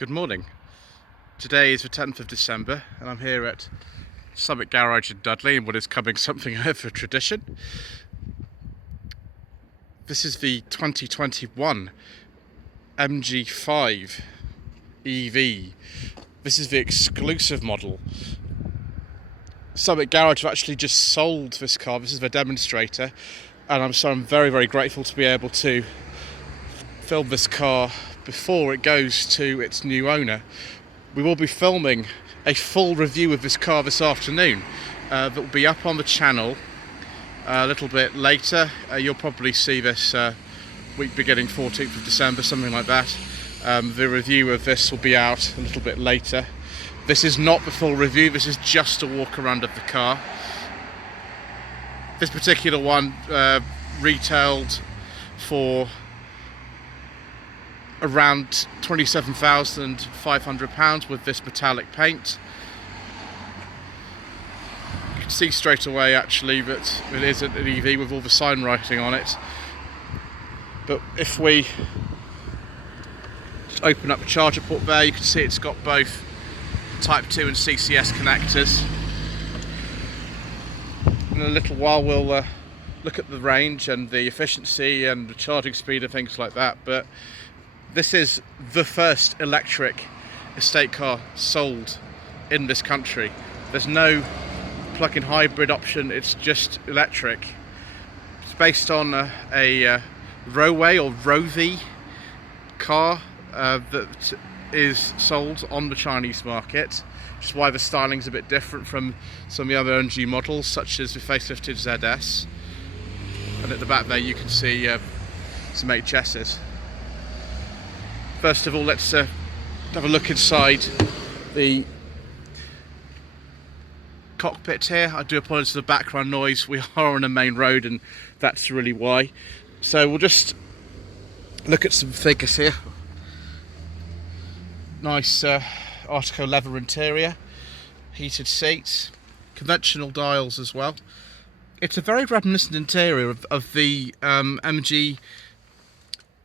Good morning. Today is the 10th of December and I'm here at Summit Garage in Dudley in what is coming something of a tradition. This is the 2021 MG5 EV. This is the exclusive model. Summit Garage have actually just sold this car. This is the demonstrator, and I'm very grateful to be able to film this car before it goes to its new owner. We will be filming a full review of this car this afternoon that will be up on the channel a little bit later. You'll probably see this week beginning 14th of December, something like that. The review of this will be out a little bit later. This is not the full review, this is just a walk around of the car. This particular one retailed for around £27,500 with this metallic paint. You can see straight away actually that it is an EV with all the sign writing on it. But if we just open up the charger port there, you can see it's got both Type 2 and CCS connectors. In a little while we'll look at the range and the efficiency and the charging speed and things like that, but this is the first electric estate car sold in this country. There's no plug-in hybrid option, it's just electric. It's based on a Roway or Rovi car that is sold on the Chinese market, which is why the styling's a bit different from some of the other MG models, such as the facelifted ZS. And at the back there you can see some HSs. First of all, let's have a look inside the cockpit here. I do apologise for the background noise. We are on a main road and that's really why. So we'll just look at some figures here. Nice Artico leather interior, heated seats, conventional dials as well. It's a very reminiscent interior of the MG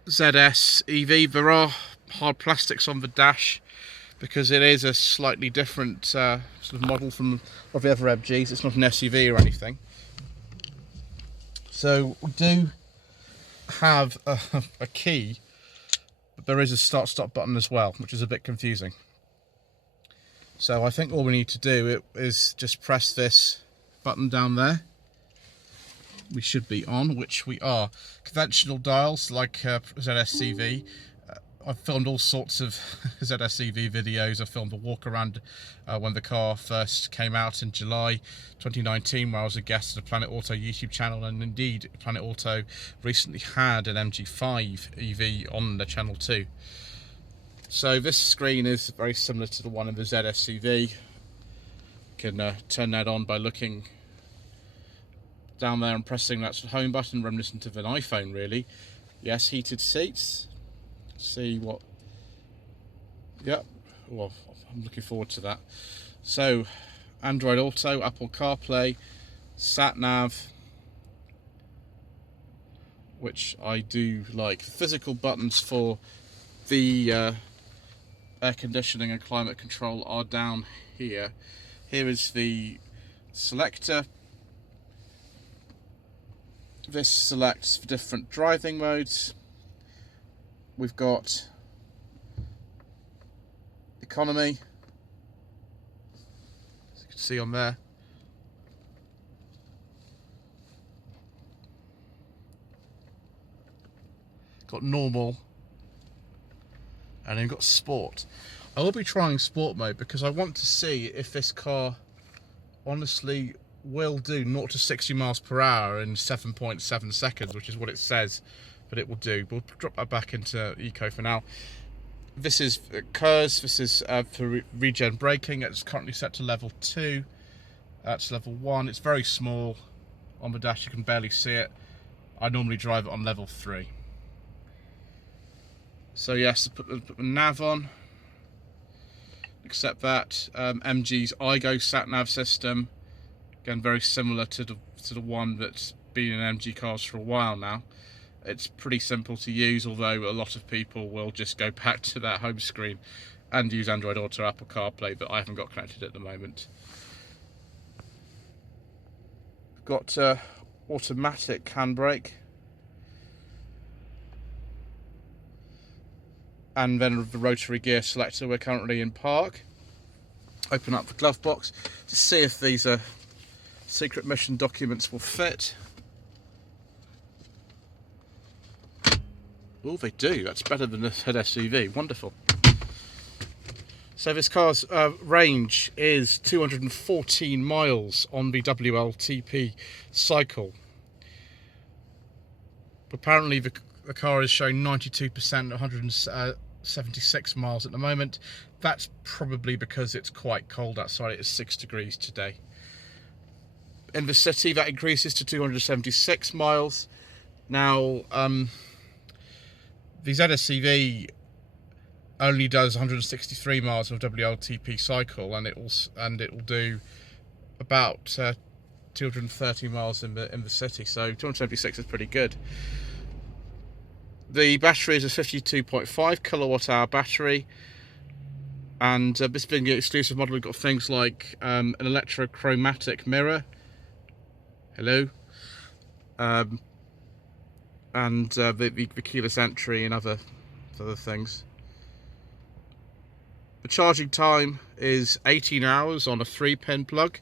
ZS EV. There are hard plastics on the dash because it is a slightly different sort of model from of the other MGs. It's not an SUV or anything. So we do have a key, but there is a start-stop button as well, which is a bit confusing. So I think all we need to do is just press this button down there. We should be on, which we are. Conventional dials like ZSCV. I've filmed all sorts of ZSCV videos. I filmed a walk around when the car first came out in July 2019, where I was a guest at the Planet Auto YouTube channel, and indeed Planet Auto recently had an MG5 EV on the channel too. So this screen is very similar to the one in the ZSCV. You can turn that on by looking down there and pressing that home button, reminiscent of an iPhone really. Yes, heated seats. See what, yep, well, I'm looking forward to that. So Android Auto, Apple CarPlay, sat nav, which I do like. Physical buttons for the air conditioning and climate control are down here. Here is the selector. This selects for different driving modes. We've got economy, as you can see on there. Got normal, and then we've got sport. I will be trying sport mode because I want to see if this car honestly will do 0 to 60 miles per hour in 7.7 seconds, which is what it says that it will do. We'll drop that back into eco for now. This is KERS, this is for regen braking. It's currently set to level 2. That's level 1. It's very small on the dash, you can barely see it. I normally drive it on level 3. So yes, put the nav on. Except that MG's iGo sat nav system, again very similar to the one that's been in MG cars for a while now. It's pretty simple to use, although a lot of people will just go back to that home screen and use Android Auto, Apple CarPlay, but I haven't got connected at the moment. Got automatic handbrake, and then the rotary gear selector. We're currently in park. Open up the glove box to see if these secret mission documents will fit. Oh, they do. That's better than the head SUV. Wonderful. So this car's range is 214 miles on the WLTP cycle. Apparently the car is showing 92% 176 miles at the moment. That's probably because it's quite cold outside. It is 6 degrees today. In the city that increases to 276 miles. Now the ZSEV only does 163 miles of WLTP cycle, and it will do about 230 miles in the city. So 276 is pretty good. The battery is a 52.5 kilowatt hour battery, and this being the exclusive model, we've got things like an electrochromatic mirror. Hello. And the keyless entry and other things. The charging time is 18 hours on a 3-pin plug,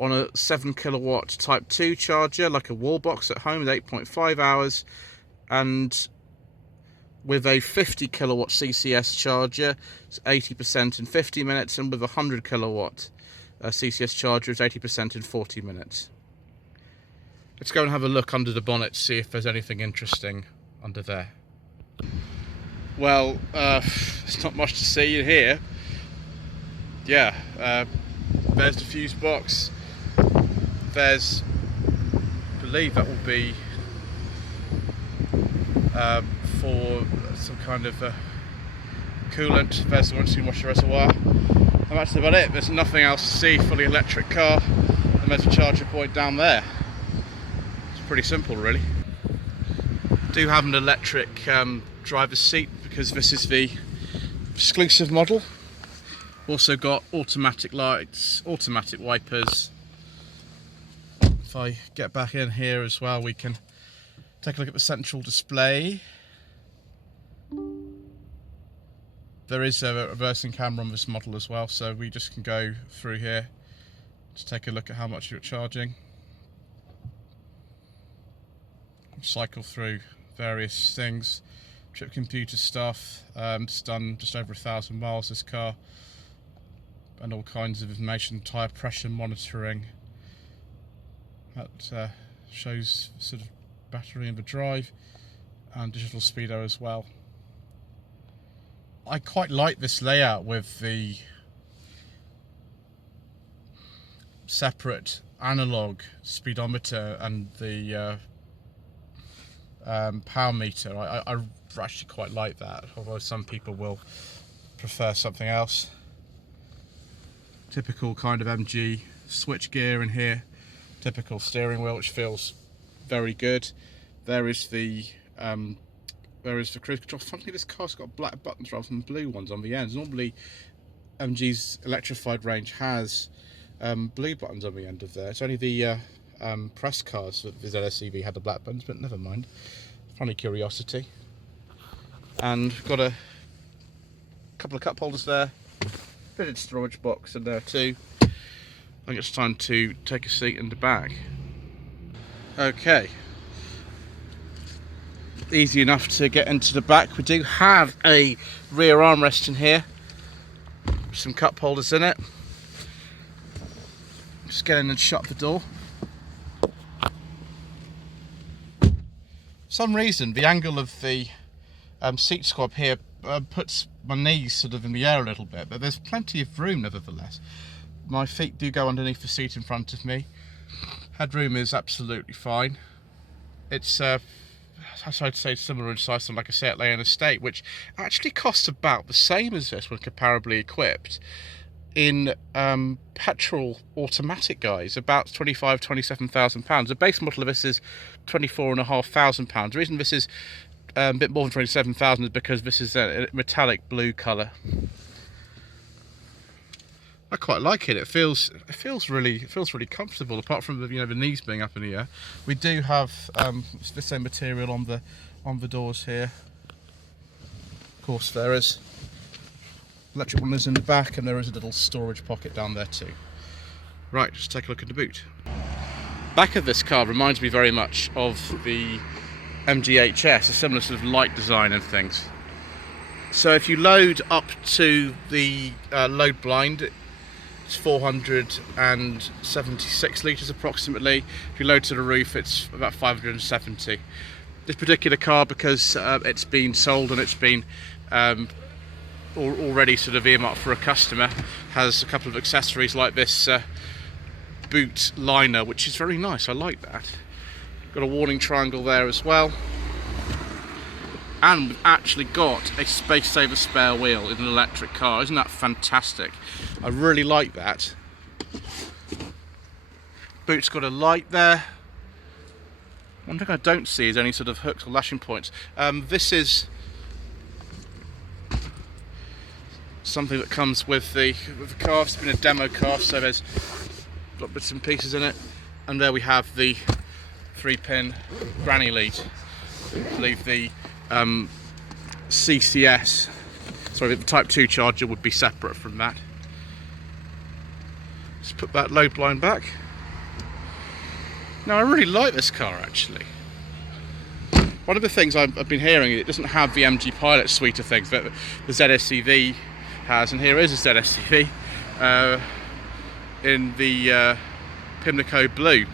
on a 7 kilowatt Type 2 charger, like a wall box at home, is 8.5 hours, and with a 50 kilowatt CCS charger, it's 80% in 50 minutes, and with a 100 kilowatt CCS charger, it's 80% in 40 minutes. Let's go and have a look under the bonnet, see if there's anything interesting under there. Well, there's not much to see in here. Yeah, there's the fuse box. There's, I believe that will be for some kind of coolant. There's the windscreen washer reservoir. And that's about it. There's nothing else to see. Fully electric car, and there's a charger point down there. It's pretty simple, really. Do have an electric driver's seat because this is the exclusive model. Also got automatic lights, automatic wipers. If I get back in here as well, we can take a look at the central display. There is a reversing camera on this model as well, so we just can go through here to take a look at how much you're charging. Cycle through various things, chip computer stuff. It's done just over 1,000 miles, this car, and all kinds of information, tyre pressure monitoring. That shows sort of battery in the drive, and digital speedo as well. I quite like this layout with the separate analog speedometer and the power meter. I actually quite like that, although some people will prefer something else. Typical kind of MG switch gear in here. Typical steering wheel, which feels very good. There is the cruise control. Funnily, this car's got black buttons rather than blue ones on the ends. Normally, MG's electrified range has blue buttons on the end of there. It's only the press cars that the ZSEV had the black buttons, but never mind. Funny curiosity. And we've got a couple of cup holders there. Fitted storage box in there too. I think it's time to take a seat in the back. Okay. Easy enough to get into the back. We do have a rear armrest in here. Some cup holders in it. Just get in and shut the door. For some reason, the angle of the seat squab here puts my knees sort of in the air a little bit, but there's plenty of room nevertheless. My feet do go underneath the seat in front of me. Headroom is absolutely fine. It's I'd say similar in size to like a Seat Leon Estate, which actually costs about the same as this when comparably equipped in petrol automatic guys, about £27,000. The base model of this is £24,500. The reason this is a bit more than 27,000 is because this is a metallic blue colour. I quite like it. It feels really comfortable. Apart from the the knees being up in the air, we do have the same material on the doors here. Of course, there is electric runners in the back, and there is a little storage pocket down there too. Right, just take a look at the boot. Back of this car reminds me very much of the MGHS, a similar sort of light design and things. So if you load up to the load blind, it's 476 litres approximately. If you load to the roof, it's about 570. This particular car, because it's been sold and it's been already sort of earmarked for a customer, has a couple of accessories like this boot liner, which is very nice. I like that. Got a warning triangle there as well. And we've actually got a space saver spare wheel in an electric car. Isn't that fantastic? I really like that. Boot's got a light there. One thing I don't see is any sort of hooks or lashing points. This is something that comes with the car. It's been a demo car, so there's got bits and pieces in it. And there we have the 3-pin granny lead. I believe the CCS, sorry, the Type 2 charger would be separate from that. Just put that load blind back. Now I really like this car actually. One of the things I've been hearing, it doesn't have the MG Pilot suite of things that the ZSEV has, and here is a ZSEV in the Pimlico blue.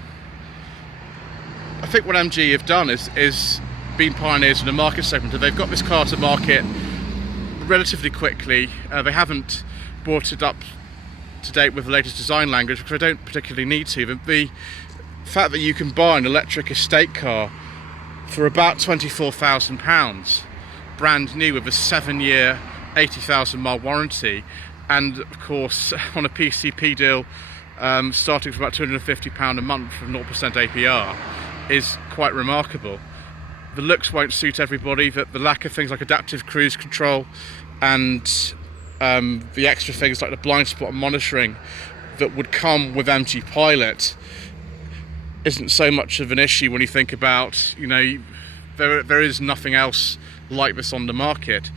I think what MG have done is been pioneers in the market segment, and they've got this car to market relatively quickly. They haven't brought it up to date with the latest design language, because they don't particularly need to. But the fact that you can buy an electric estate car for about £24,000 brand new with a 7-year 80,000 mile warranty, and of course on a PCP deal starting from about £250 a month from 0% APR, is quite remarkable. The looks won't suit everybody, the lack of things like adaptive cruise control and the extra things like the blind spot monitoring that would come with MG Pilot isn't so much of an issue when you think about, there is nothing else like this on the market.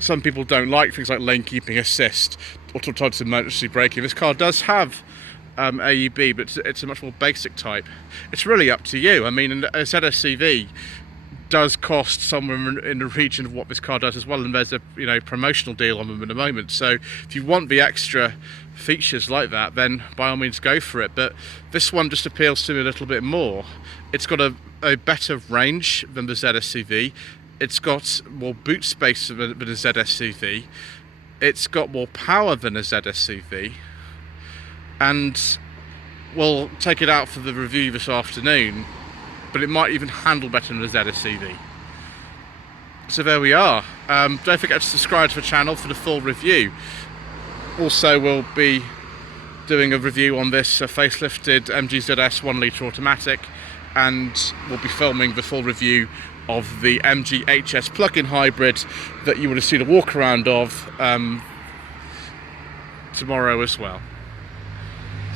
Some people don't like things like lane keeping assist or autonomous emergency braking. This car does have AEB, but it's a much more basic type. It's really up to you. I mean, a ZSEV does cost somewhere in the region of what this car does as well, and there's a promotional deal on them at the moment. So if you want the extra features like that, then by all means go for it. But this one just appeals to me a little bit more. It's got a better range than the ZSEV. It's got more boot space than a ZSEV. It's got more power than a ZSEV. And we'll take it out for the review this afternoon, but it might even handle better than the ZSEV. So there we are. Don't forget to subscribe to the channel for the full review. Also, we'll be doing a review on this facelifted MG ZS 1 litre automatic, and we'll be filming the full review of the MG HS plug-in hybrid that you would have seen a walk around of tomorrow as well.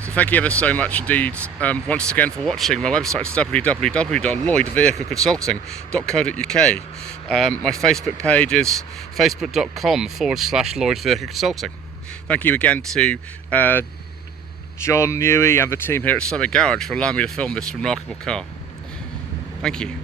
So thank you ever so much indeed once again for watching. My website is www.lloydvehicleconsulting.co.uk. My Facebook page is facebook.com/Lloyd Vehicle Consulting. Thank you again to John Newey and the team here at Summit Garage for allowing me to film this remarkable car. Thank you.